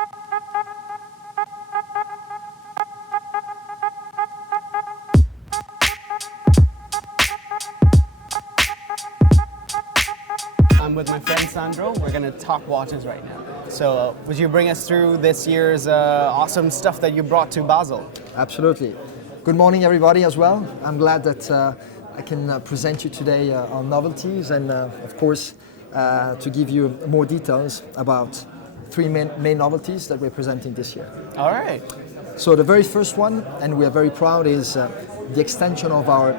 I'm with my friend Sandro. We're going to talk watches right now. So, would you bring us through this year's awesome stuff that you brought to Basel? Absolutely. Good morning, everybody, as well. I'm glad that I can present you today on novelties and, of course, to give you more details about three main novelties that we're presenting this year. All right. So the very first one, and we are very proud, is the extension of our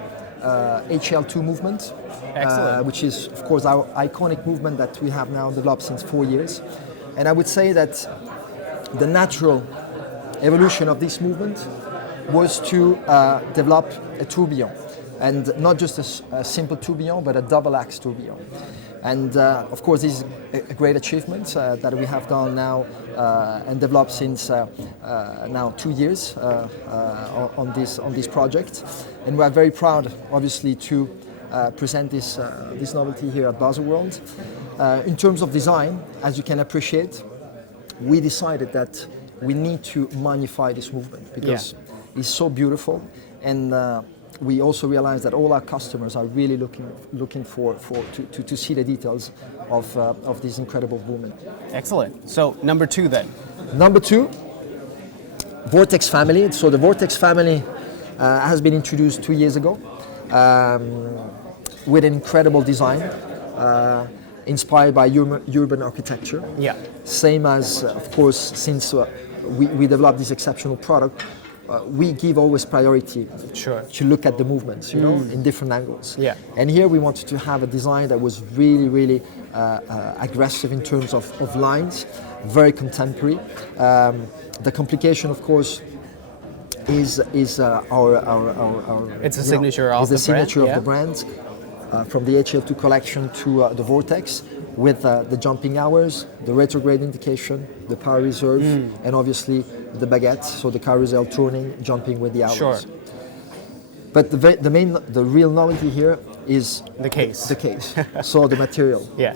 HL2 movement. Which is, of course, our iconic movement that we have now developed since 4 years. And I would say that the natural evolution of this movement was to develop a tourbillon, and not just a simple tourbillon, but a double axe tourbillon. And of course, this is a great achievement that we have done now and developed since now 2 years on this project. And we are very proud, obviously, to present this novelty here at Baselworld. In terms of design, as you can appreciate, we decided that we need to magnify this movement because it's so beautiful, and we also realized that all our customers are really looking to see the details of this incredible movement. Excellent. So number two then. Number two, Vortex family. So the Vortex family has been introduced 2 years ago. With an incredible design, inspired by urban architecture. Yeah. Same as, of course, since we developed this exceptional product, we give always priority to look at the movements, in different angles. Yeah. And here we wanted to have a design that was really, really aggressive in terms of lines, very contemporary. The complication, of course, is our it's a signature of the signature of the brand. From the HL2 collection to the Vortex, with the jumping hours, the retrograde indication, the power reserve, and obviously the baguette, so the carousel turning, jumping with the hours. Sure. But the real novelty here is the case. The case. So the material. Yeah.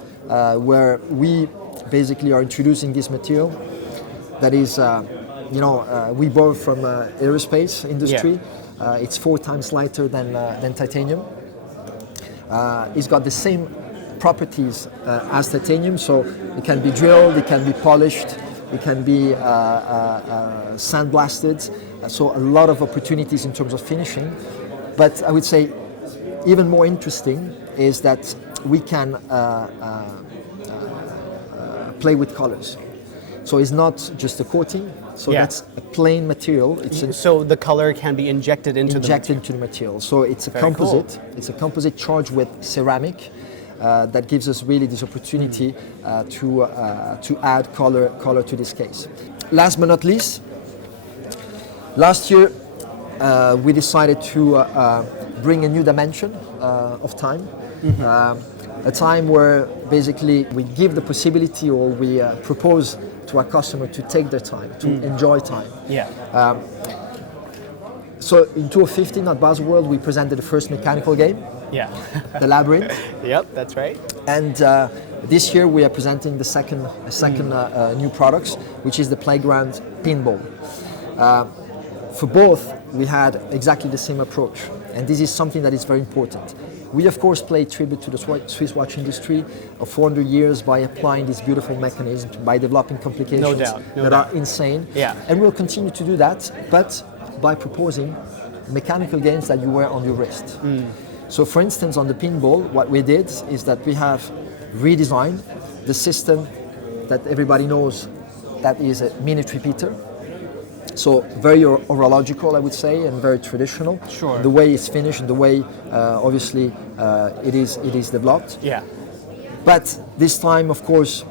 Where we basically are introducing this material that is, we borrowed from aerospace industry. Yeah. It's 4 times lighter than titanium. It's got the same properties as titanium, so it can be drilled, it can be polished, it can be sandblasted, so a lot of opportunities in terms of finishing. But I would say even more interesting is that we can play with colors. So it's not just a coating, so that's a plain material. So the color can be injected into the material. So it's a composite. Cool. It's a composite charged with ceramic that gives us really this opportunity to add color to this case. Last but not least, last year we decided to bring a new dimension of time. A time where basically we give the possibility, or we propose to our customer to take their time, to enjoy time. Yeah. So in 2015 at Baselworld, we presented the first mechanical game. Yeah. The Labyrinth. Yep, that's right. And this year we are presenting the second new products, which is the Playground Pinball. For both, we had exactly the same approach, and this is something that is very important. We, of course, pay tribute to the Swiss watch industry of 400 years by applying this beautiful mechanism, by developing complications that are insane. Yeah. And we'll continue to do that, but by proposing mechanical games that you wear on your wrist. So, for instance, on the pinball, what we did is that we have redesigned the system that everybody knows, that is a minute repeater. So very horological, I would say, and very traditional. Sure. The way it's finished, and the way, obviously, it is developed. Yeah. But this time, of course,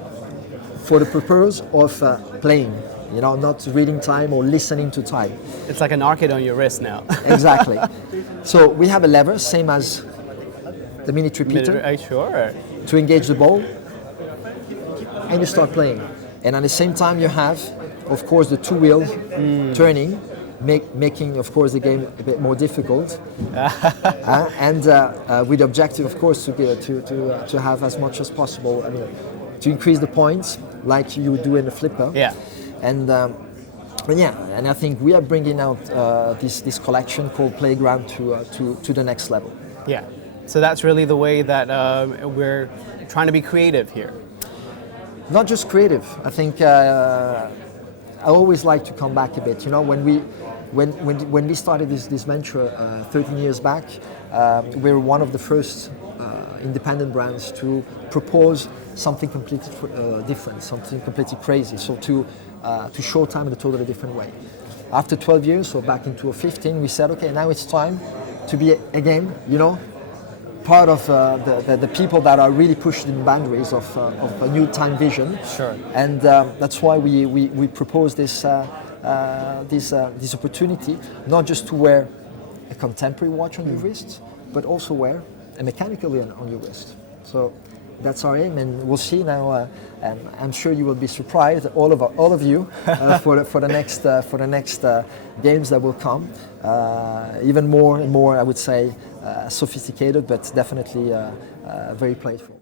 for the purpose of playing, not reading time or listening to time. It's like an arcade on your wrist now. Exactly. So we have a lever, same as the minute repeater, Sure. to engage the ball, and you start playing. And at the same time, you have, of course, the two wheels turning, making, of course, the game a bit more difficult, and with the objective, of course, to have as much as possible. I mean, to increase the points like you do in the flipper. Yeah. And yeah, and I think we are bringing out this collection called Playground to the next level. Yeah. So that's really the way that we're trying to be creative here. Not just creative. I think I always like to come back a bit. You know, when we started this venture 13 years back, we were one of the first independent brands to propose something completely different, something completely crazy. So to show time in a totally different way. After 12 years, so back in 2015, we said, okay, now it's time to be again, you know, part of the people that are really pushing the boundaries of a new time vision. Sure. And that's why we propose this opportunity, not just to wear a contemporary watch on your wrist, but also wear a mechanical on your wrist. So that's our aim, and we'll see now. And I'm sure you will be surprised, all of you, for the next games that will come. Even more and more, I would say, sophisticated, but definitely very playful.